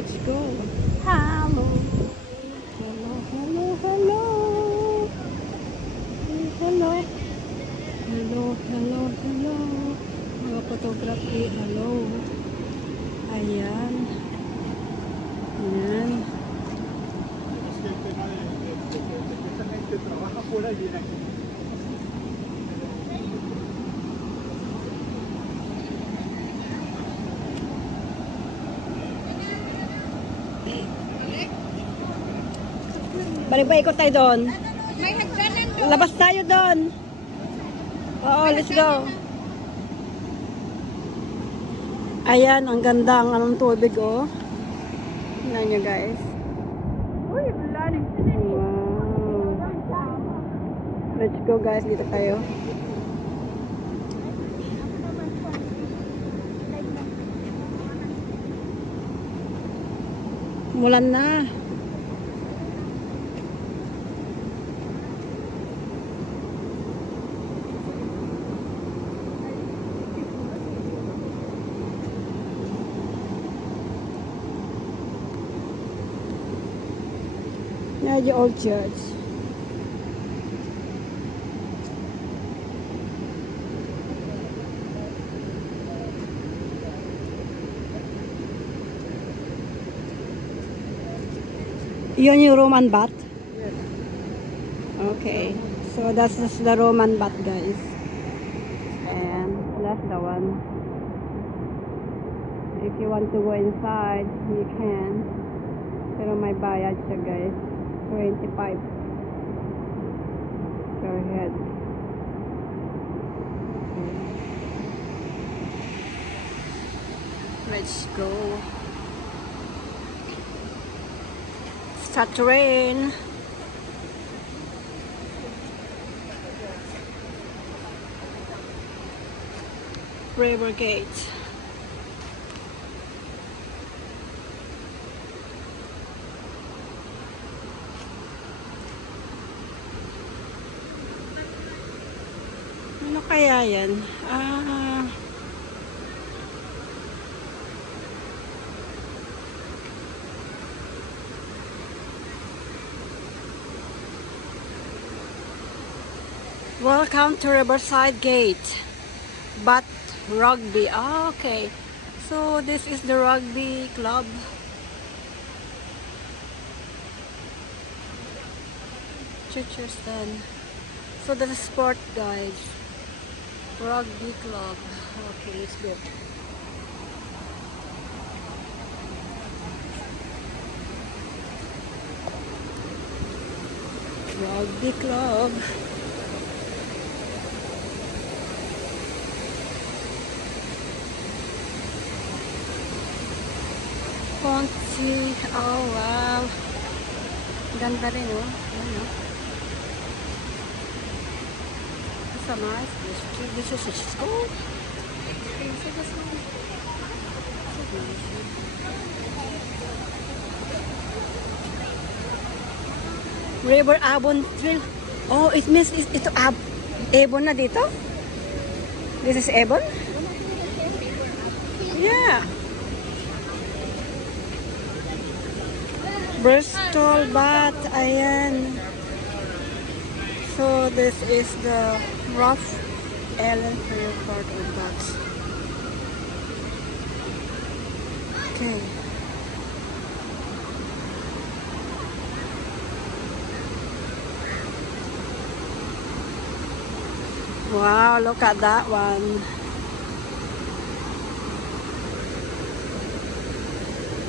let's go. Hello. Hello, hello, hello. Hello. Hello, hello, hello. Mga photography, hello. Ayan. Ayan. Balik ba ikot tayo doon? Labas tayo doon. Oo, let's go. Ayan, ang ganda ang anong tubig, oh. Tingnan nyo, guys. Wow. Let's go, guys. Dito tayo. Mulan na. The old church. Yun yung Roman bath? Yes. Okay. So that's the Roman bath, guys. And that's the one. If you want to go inside, you can. Pero may bayad siya, guys. 25 per head. Let's go. Start to rain. River Gate. Ano kaya yan? Welcome to Riverside Gate. But rugby. Okay. So this is the rugby club. Chichester. So that's a sport, guys. Rugby club. Okay, let's go. Rugby club. Ponzi. Oh wow. Ganda rin, oh. Ano? So nice. This is a school. So this one. So nice. River Avon Trail. Oh, it means ito Avon na dito? This is Avon? Yeah. Bristol Bath. Ayan. So this is the Rough Ellen Trail part of Bath. Okay. Wow, look at that one.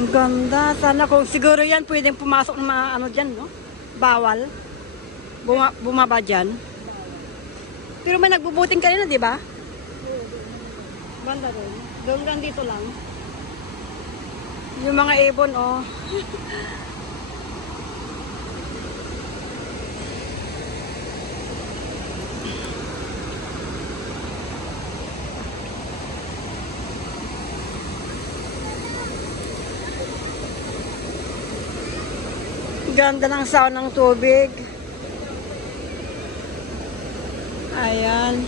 Ang ganda. Sana kung siguro yan pwedeng pumasok ng mga ano dyan, no? Bawal. Bumaba dyan. Pero may nagbubuting kanina, di ba? Banda doon. Doon lang dito lang. Yung mga ibon, oh. Ganda ng sound ng tubig. Ayan.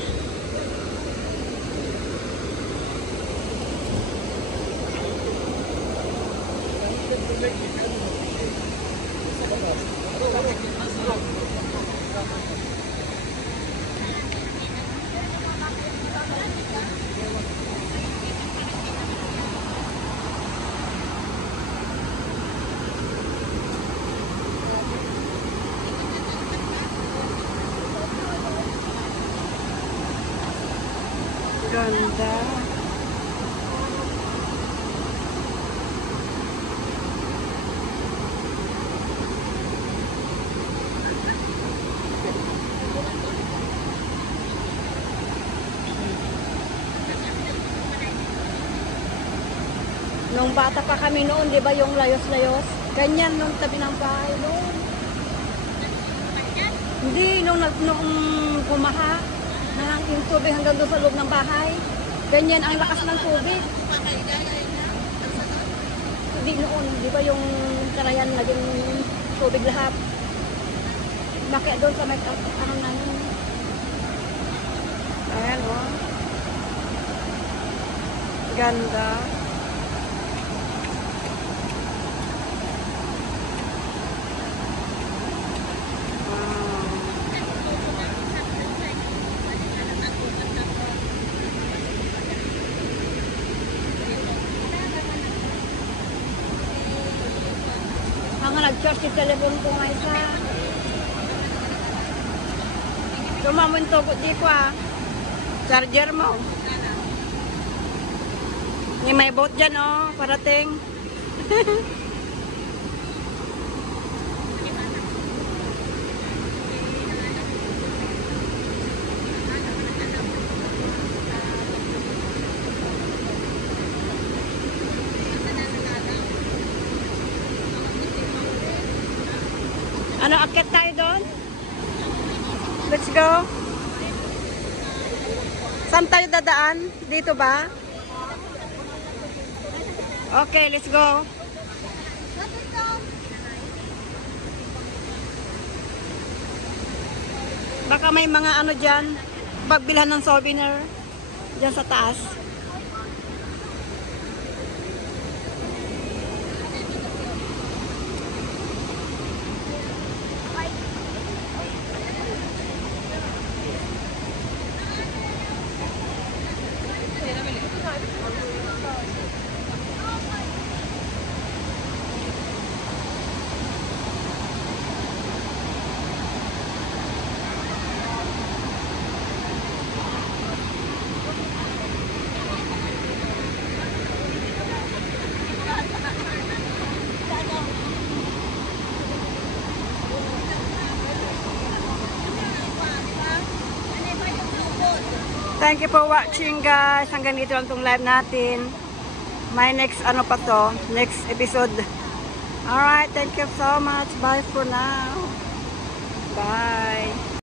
Ganda. Nung bata pa kami noon, di ba, yung layos-layos? Ganyan nung tabi ng bahay noon. Hindi, nung bumaha, na yung tubig hanggang doon sa loob ng bahay. Ganyan ang lakas ng tubig. Hindi noon, di ba yung karayan naging tubig lahat. Bakit doon sa may ano na yun? Ayan, oh. Ganda. Mga nag-charge yung telephone ko nga isa. Tumamon to, di ko charger mo. May boat dyan, oh, parating. Ano, akit tayo doon? Let's go. Saan tayo dadaan? Dito ba? Okay, let's go. Baka may mga ano dyan, pagbilhan ng souvenir dyan sa taas. Thank you for watching, guys. Hanggang dito lang itong live natin. My next ano pa to, next episode. Alright, thank you so much. Bye for now. Bye.